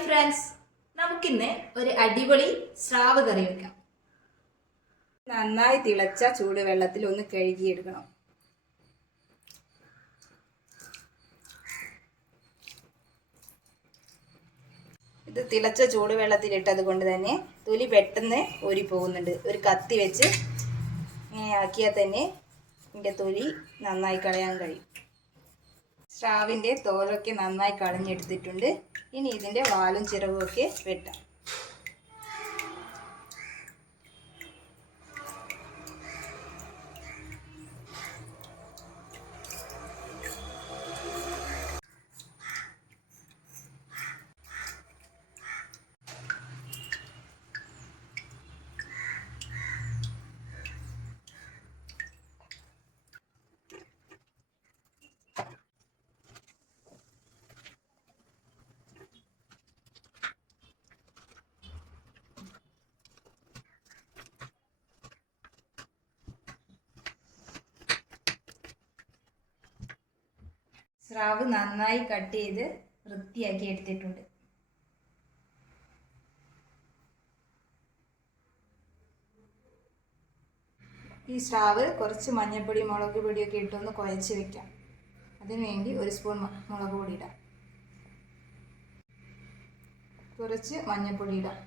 Hi friends, നമുക്കിന്ന് ഒരു അടിപൊളി സ്രാവ് കറി വെക്കാം. നന്നായി തിളച്ച ചൂടുവെള്ളത്തിൽ ഒന്ന് കഴുകിയെടുക്കണം. ഇത് തിളച്ച ചൂടുവെള്ളത്തിലിട്ടത് കൊണ്ട് തന്നെ തൊലി പെട്ടെന്ന് ഊരിപ്പോകുന്നുണ്ട്. ഒരു കത്തി വെച്ച് ഇങ്ങനെ ആക്കിയാൽ തന്നെ ഇതിൻ്റെ തൊലി നന്നായി കളയാൻ കഴിയും. സ്രാവിൻ്റെ തോലൊക്കെ നന്നായി കളഞ്ഞെടുത്തിട്ടുണ്ട്. ഇനി ഇതിൻ്റെ വാലും ചിറകും ഒക്കെ വെട്ടാം. സ്രാവ് നന്നായി കട്ട് ചെയ്ത് വൃത്തിയാക്കി എടുത്തിട്ടുണ്ട്. ഈ സ്രാവ് കുറച്ച് മഞ്ഞൾപ്പൊടി, മുളക് പൊടിയൊക്കെ ഇട്ടൊന്ന് കുഴച്ച് വെക്കാം. അതിനുവേണ്ടി ഒരു സ്പൂൺ മുളക് പൊടി ഇടാം, കുറച്ച് മഞ്ഞൾപ്പൊടി ഇടാം,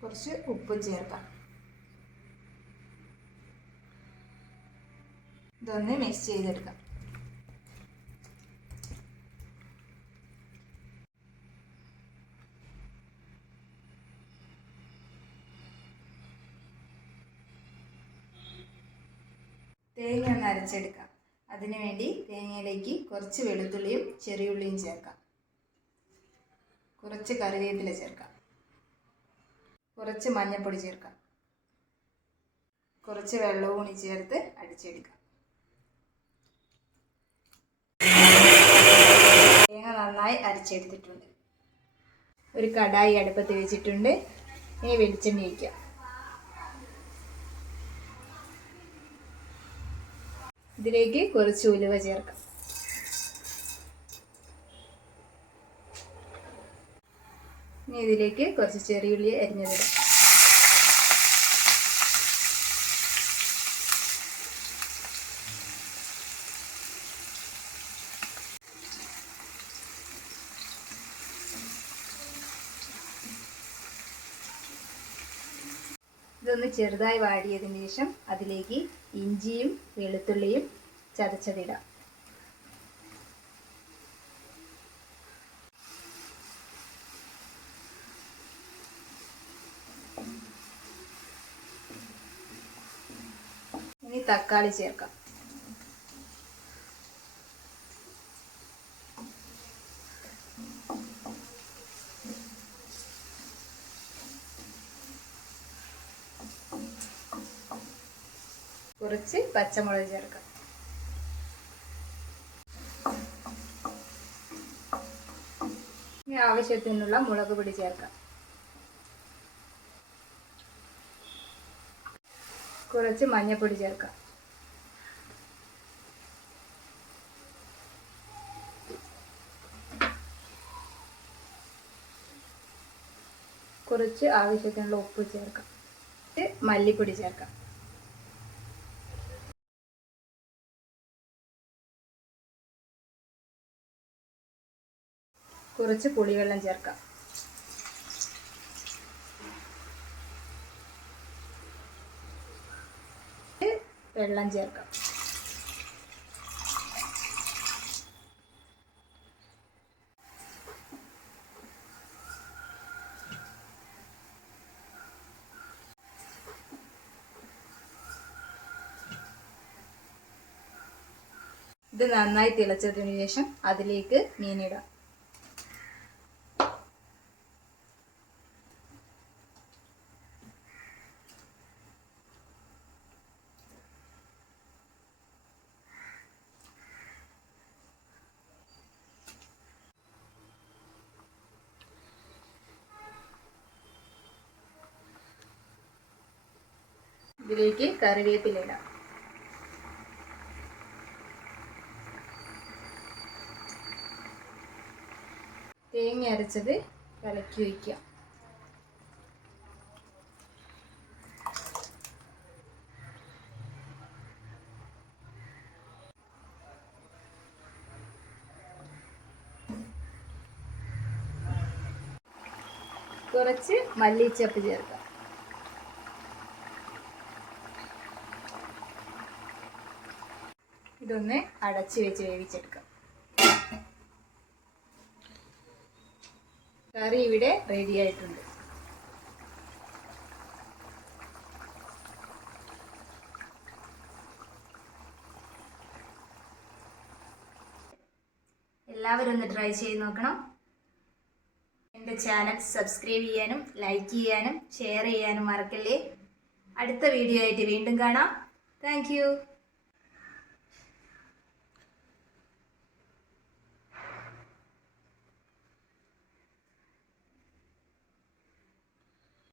കുറച്ച് ഉപ്പും ചേർക്കാം. ഇതൊന്ന് മിക്സ് ചെയ്തെടുക്കാം. തേങ്ങ ഒന്ന് അരച്ചെടുക്കാം. അതിനുവേണ്ടി തേങ്ങയിലേക്ക് കുറച്ച് വെളുത്തുള്ളിയും ചെറിയുള്ളിയും ചേർക്കാം, കുറച്ച് കറിവേപ്പില ചേർക്കാം, കുറച്ച് മഞ്ഞൾപ്പൊടി ചേർക്കാം, കുറച്ച് വെള്ളവും കൂടി ചേർത്ത് അടിച്ചെടുക്കാം. തേങ്ങ നന്നായി അരച്ചെടുത്തിട്ടുണ്ട്. ഒരു കടായി അടുപ്പത്ത് വെച്ചിട്ടുണ്ട്. ഇനി വെളിച്ചെണ്ണ ഒഴിക്കാം. ഇതിലേക്ക് കുറച്ച് ഉലുവ ചേർക്കാം. ഇനി ഇതിലേക്ക് കുറച്ച് ചെറിയുള്ളി അരിഞ്ഞതിടാം. ഇതൊന്ന് ചെറുതായി വാടിയതിന് ശേഷം അതിലേക്ക് ഇഞ്ചിയും വെളുത്തുള്ളിയും ചതച്ചതിടാം. ഇനി തക്കാളി ചേർക്കാം. കുറച്ച് പച്ചമുളക് ചേർക്കാം. ഇനി ആവശ്യത്തിനുള്ള മുളക് പൊടി ചേർക്കാം. കുറച്ച് മഞ്ഞൾപ്പൊടി ചേർക്കാം. കുറച്ച് ആവശ്യത്തിനുള്ള ഉപ്പ് ചേർക്കാം. മല്ലിപ്പൊടി ചേർക്കാം. കുറച്ച് പുളിവെള്ളം ചേർക്കാം. വെള്ളം ചേർക്കാം. ഇത് നന്നായി തിളച്ചതിന് ശേഷം അതിലേക്ക് മീനിടാം. ഇതിലേക്ക് കറിവേപ്പില ഇടാം. തേങ്ങ അരച്ചത് കലക്കി വയ്ക്കുക. കുറച്ച് മല്ലിച്ചപ്പ് ചേർക്കാം. ഇതൊന്ന് അടച്ച് വെച്ച് വേവിച്ചെടുക്കാം. കറി ഇവിടെ റെഡി ആയിട്ടുണ്ട്. എല്ലാവരും ഒന്ന് ട്രൈ ചെയ്ത് നോക്കണം. എൻ്റെ ചാനൽ സബ്സ്ക്രൈബ് ചെയ്യാനും ലൈക്ക് ചെയ്യാനും ഷെയർ ചെയ്യാനും മറക്കല്ലേ. അടുത്ത വീഡിയോ ആയിട്ട് വീണ്ടും കാണാം. താങ്ക്